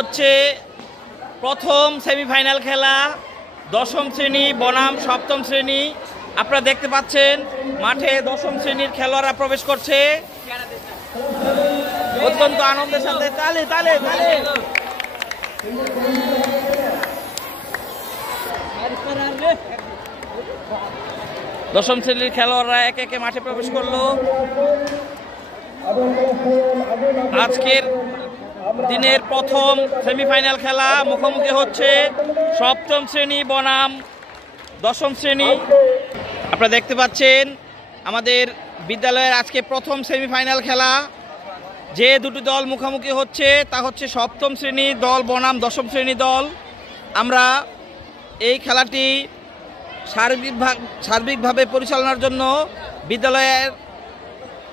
হচ্ছে প্রথম সেমিফাইনাল খেলা দশম শ্রেণী বনাম সপ্তম শ্রেণী। আপনারা দেখতে পাচ্ছেন মাঠে দশম শ্রেণীর খেলোয়াড়রা প্রবেশ করছে অত্যন্ত আনন্দের সাথে। তালে তালে তালে দশম শ্রেণীর খেলোয়াড়রা একে একে মাঠে প্রবেশ করলো। আজকের দিনের প্রথম সেমিফাইনাল খেলা মুখোমুখি হচ্ছে সপ্তম শ্রেণী বনাম দশম শ্রেণী। আপনারা দেখতে পাচ্ছেন আমাদের বিদ্যালয়ের আজকে প্রথম সেমিফাইনাল খেলা। যে দুটি দল মুখোমুখি হচ্ছে তা হচ্ছে সপ্তম শ্রেণী দল বনাম দশম শ্রেণী দল। আমরা এই খেলাটি সার্বিকভাবে পরিচালনার জন্য বিদ্যালয়ের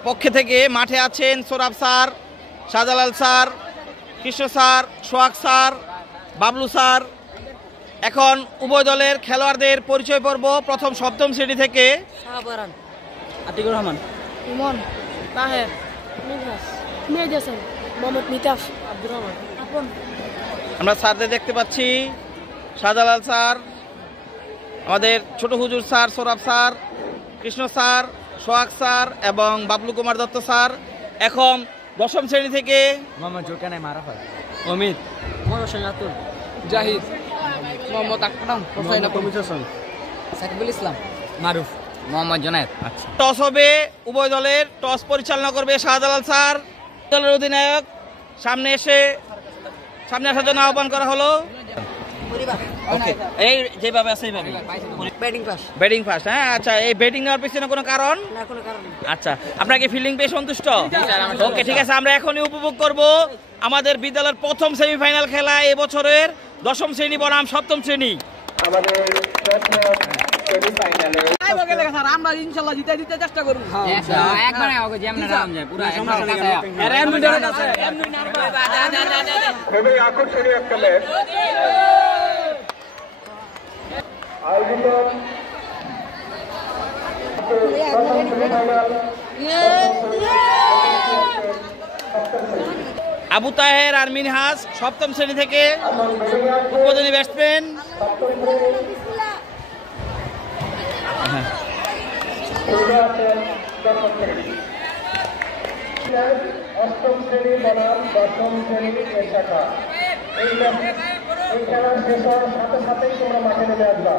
পক্ষে থেকে মাঠে আছেন Sohrab sir, Shahjalal sir, Krishna sir, Sohag sir, Bablu sir. এখন উভয় দলের খেলোয়াড়দের পরিচয় পর্ব। প্রথম সপ্তম শ্রেণী থেকে শাহবারান, আতিকুর রহমান, ইমন, তাহের, মিনহাস, মেহেদি হাসান, মোহাম্মদ মিতাফ, আব্দুর রহমান, আপন। আমরা স্যারদের দেখতে পাচ্ছি শাহজালাল স্যার, আমাদের ছোট হুজুর sir, Sorab sir, Krishna sir, Sohag sir এবং বাবলু কুমার দত্ত স্যার। এখন দশম শ্রেণী থেকে মোহাম্মদ জোকানায় মারা হয়, অমিত, মোহাম্মদ শাহাতুল, জাহিদ, মোহাম্মদ আকরাম, মোহাম্মদ হাসান, সাকিবুল ইসলাম, মারুফ, মোহাম্মদ জুনায়েদ। আচ্ছা, টস হবে। উভয় দলের টস পরিচালনা করবে শাহজালাল স্যার। দলের অধিনায়ক সামনে আসার জন্য আহ্বান করা হলো। ওকে, এই যেভাবে আছে এইভাবে ব্যাটিং ফার্স্ট। হ্যাঁ, আচ্ছা, এই ব্যাটিং নেওয়ার পিছনে কোনো কারণ? না, কোনো কারণ নেই। আচ্ছা, আপনাকে ফিল্ডিং পেয়ে সন্তুষ্ট? ওকে, ঠিক আছে। আমরা এখনই উপভোগ করব আমাদের বিদ্যালয়ের প্রথম সেমিফাইনাল খেলা এবছরের দশম শ্রেণী বনাম সপ্তম শ্রেণী। আমরা ইনশাআল্লাহ জিতে দিতে চেষ্টা করব। একবারে হবে যেমন রাম যায় পুরো খুবই আকর্ষণীয় একটা ম্যাচ আয়োজিত আবু তাহের আর মিনহাস সপ্তম শ্রেণী থেকে উদ্বোধনী ব্যাটসম্যান। অষ্টম শ্রেণী বনাম দশম শ্রেণীর শাখা। এই খেলার শেষ হওয়ার সাথে সাথেই তোমরা মাঠে নেমে আসবা।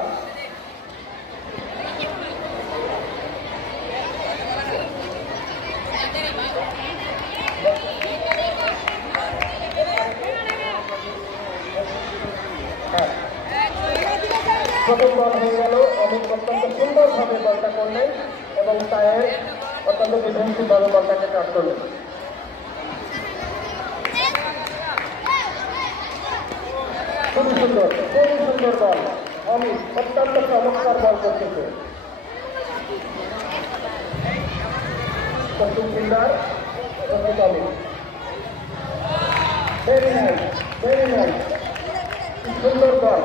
প্রথম বল হয়ে গেল। অমিত অত্যন্ত সুন্দরভাবে বলটা করলেন এবং তায়ের অত্যন্ত ডিফেন্সিভভাবে বলটাকে কাট করলেন। খুবই সুন্দর বল। অমিত অত্যন্ত চমৎকার বল করতেছে। ফিল্ডার অমিত, ভেরি নাইস, সুন্দর বল।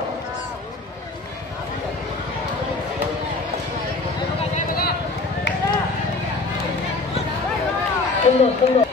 সুন্দর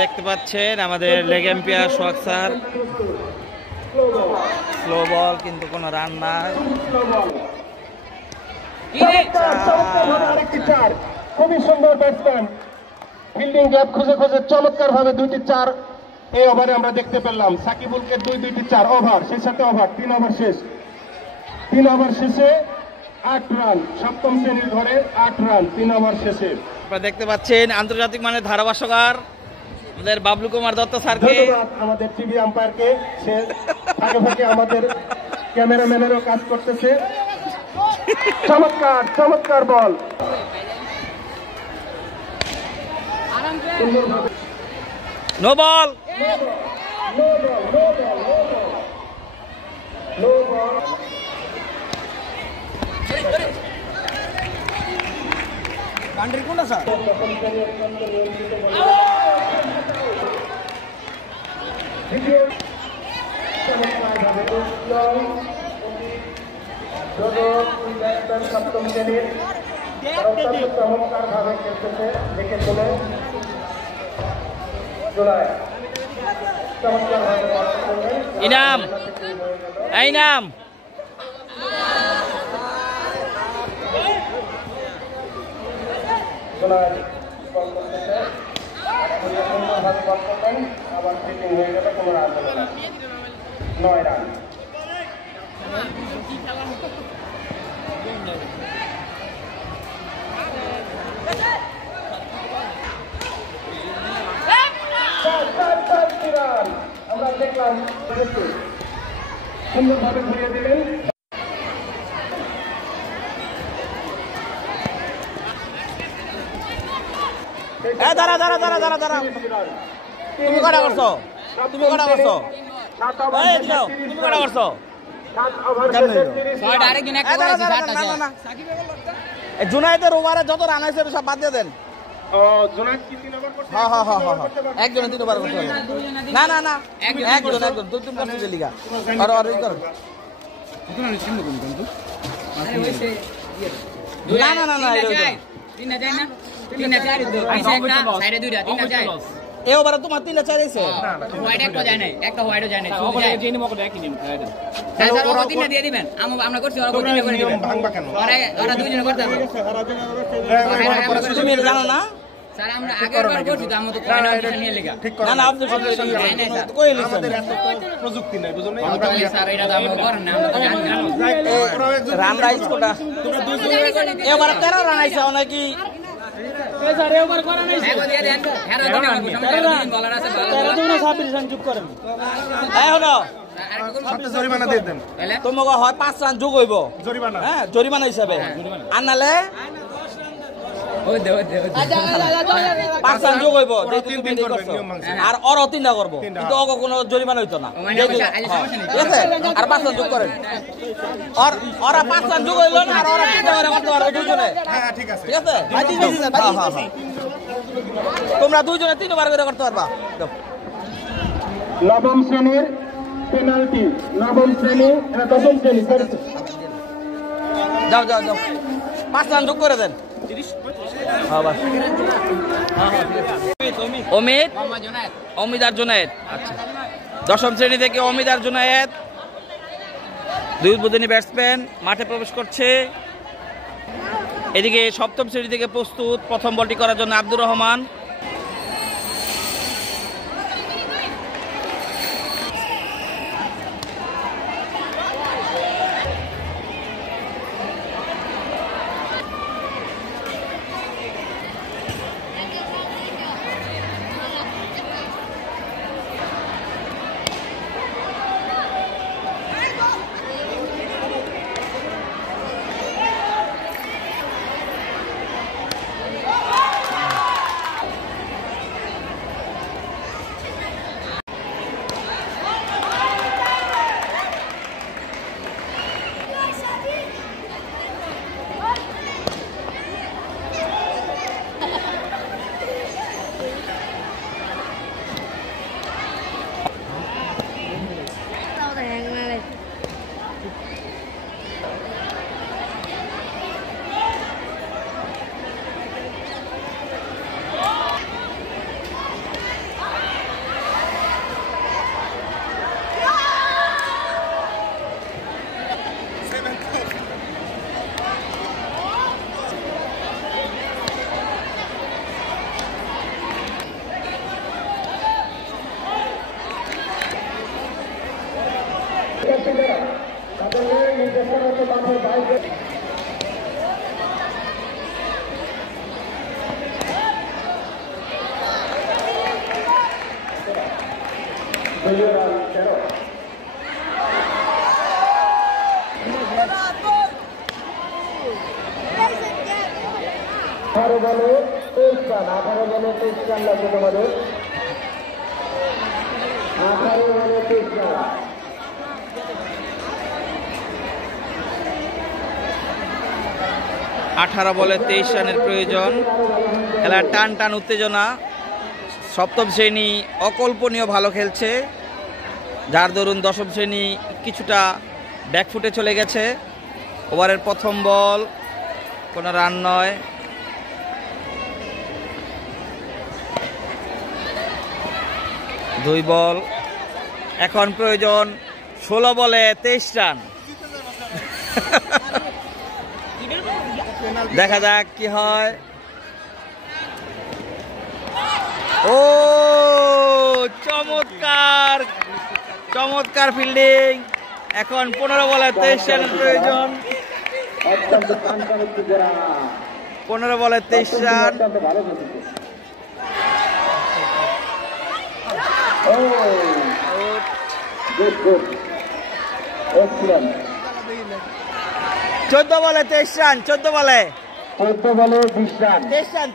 দেখতে পাচ্ছেন আমাদের লেগ এম্পায়ার সোহাগ স্যার। স্লো বল, কিন্তু কোনো রান নাই। খুবই সুন্দর ব্যাটসম্যান, ফিল্ডিং গ্যাপ খুঁজে চমৎকার ভাবে দুইটি চার এই ওভারে আমরা দেখতে পেলাম। সাকিবুলকে দুইটি চার ওভার, সেই সাথে ওভার 3 ওভার শেষ। 3 ওভার শেষে 8 রান। সপ্তম শ্রেণীর ঘরে 8 রান 3 ওভার শেষে। আপনারা দেখতে পাচ্ছেন আন্তর্জাতিক মানের ধারাভাষ্যকার আমাদের বাবলু কুমার দত্ত স্যারকে। ধন্যবাদ আমাদের টিভি আম্পায়ারকে, সে ফাঁকে আমাদের ক্যামেরাম্যানেরও কাজ করতেছে। চমৎকার বল। No ball. বাউন্ডারি কোনটা স্যার? সপ্তম শ্রেণীর চমৎকার ভাবে খেলতেছে দেখে চলে জোড়ায় চমৎকার ভাবে ইনাম এই নাম জোড়ায় বল করতেছে সুন্দরভাবে বল করলেন আবার ফিটিং হয়ে গেল কোনো রান হলো না 9 রান আমরা দেখলাম সুন্দরভাবে ঘুরিয়ে দিলেন দাঁড়া দাঁড়া দাঁড়া দাঁড়া দাঁড়া তুমি কটা করছো তুমি কটা করছো এই যাও তুমি কটা করছো ছয়টা আরেকজন একটা করেছে, সাতটা আছে। জুনাইদের ওভারে যত রান হয়েছে সব বাদ দিয়ে দেন জোনাইদ কি 3 ওভার করতে হ্যাঁ হ্যাঁ হ্যাঁ হ্যাঁ একজনে 3 ওভার করতে হবে না না না একজন একজন দুই তিন করতে লিগা আর আর এই কর না না না না তিনটা যায় না? তিনটা চার তো, পিছে একটা, সাইডে দুইটা, তিনটা চার। এই ওভারে তোমার 3টা 4 হইছে হোয়াইট একটা যায় নাই, একটা হোয়াইটও যায় নাই, শুধু যায়। স্যার, স্যার, ওরা তিনটা দিয়ে দিবেন। আমরা করছি, ওরা তিনটা করে দিবেন। ওরা দুইজনে করতে হবে। তুমি জানো না স্যার, আমরা আগের বার করছি তো, আমরা তো কয়না অফিসে নিয়ে লেগা। না না আপনি সব নাই, নাই, স্যার। কই লিখছেন প্রযুক্তি নাই বুঝুন স্যার, এটা তো আমরা করেন না, আমরা তো জানি না। রান রাইস কোটা এবারে 13 রান আইছে নাকি হ্যাঁ, দিয়ে দেন। হ্যাঁ, দিন করবো, সমস্যা নেই, দুজন বলার আছে, ভালো বলার। এই হলো আরেকটা করবো? জরিমানা দিয়ে দেন তাহলে? তোমাকে হয় 5 রান যোগ হইব জরিমানা হ্যাঁ জরিমানা হিসাবে আর নালে ওই দে, ওই দে, ওই দে। 5 রান যোগ হইব ওরা যেহেতু তিন তুমি তিন এটাই করবে, করছো। নিয়ম মানছে। আর ওরা 3টা করবো কিন্তু ওকে কোনো জরিমানা হইতো না ও মানে যেহেতু- আজ সমস্যা নেই। ঠিক আছে আর 5 রান যোগ করেন ওরা 5 রান যোগ হইলো না আর ওরা 3টা করে করতে পারবে দুজনে হ্যাঁ ঠিক আছে ঠিক আছে হ্যাঁ, হ্যাঁ, হ্যাঁ। তোমরা দুজনে 3বার করে করতে পারবা যাও। নবম শ্রেণীর পেনাল্টি নবম শ্রেণী দশম শ্রেণী যাও যাও যাও 5 রান যোগ করে দেন হ্যাঁ বাস অমিত মোহাম্মদ জুনায়েদ। অমিত আর জুনায়েদ আচ্ছা দশম শ্রেণী থেকে অমিত আর জুনায়েদ দুই উদ্বোধনী ব্যাটসম্যান মাঠে প্রবেশ করছে এদিকে সপ্তম শ্রেণী থেকে প্রস্তুত প্রথম বলটি করার জন্য আব্দুর রহমান আঠারো বলে 23 রান 18 বলে 23 রান লাগবে তোমাদের 18 বলে 23 রানের প্রয়োজন। খেলার টান টান উত্তেজনা। সপ্তম শ্রেণী অকল্পনীয় ভালো খেলছে, যার দরুন দশম শ্রেণী কিছুটা ব্যাকফুটে চলে গেছে। ওভারের প্রথম বল, কোনো রান নয়। দুই বল, এখন প্রয়োজন 16 বলে 23 রান। দেখা যাক কি হয়। ও চমৎকার চমৎকার ফিল্ডিং। এখন 15 বলে 23 রানের প্রয়োজন। 15 বলে 23 রান। চোদ্দ বলে 23 রান। 14 বলে 20 রান। 23 রান।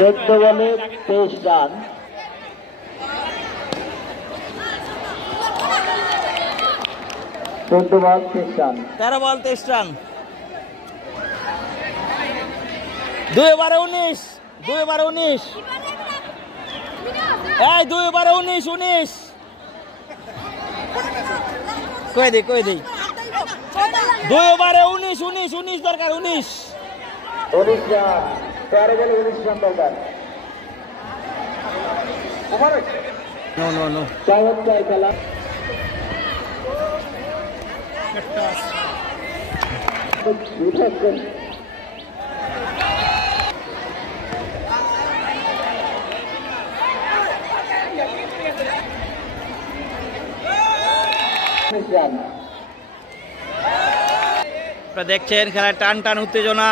14 বলে 23 রান। 14 বল 23 রান। 13 বল 23 রান। 2 ওভারে 19। 2 ওভারে 19। এই 2 ওভারে 19। কই দেই 2 ওভারে 19 দরকার। 19 রান। 13 বলে 19 রান দরকার। নো চমৎকার খেলা। দেখছেন খেলার টান টান উত্তেজনা।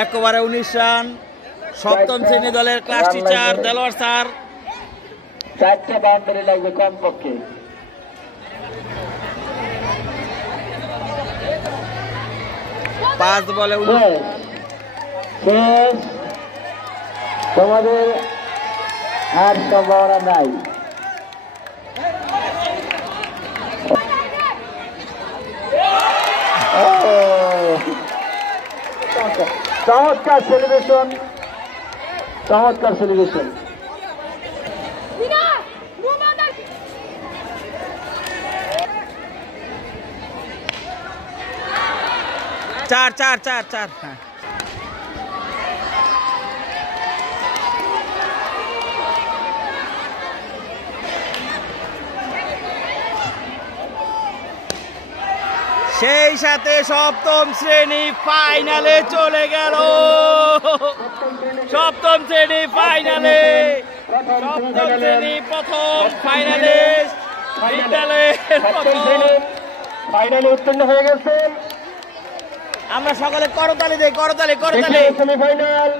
1 ওভারে 19 রান। সপ্তম শ্রেণী দলের ক্লাস টিচার দেলোয়ার স্যার। 4টা বাউন্ডারি লাগবে কমপক্ষে। 5 বলে 19। শেষ। তোমাদের আর সম্ভাবনা নাই। চমৎকার সেলিব্রেশন। চার। হ্যাঁ, সেই সাথে সপ্তম শ্রেণী ফাইনালে চলে গেল। সপ্তম শ্রেণী ফাইনালে। সপ্তম শ্রেণী প্রথম ফাইনালে। ফাইনালে উত্তীর্ণ হয়ে গেছে। আমরা সকলে করতালি দেই। সেমিফাইনাল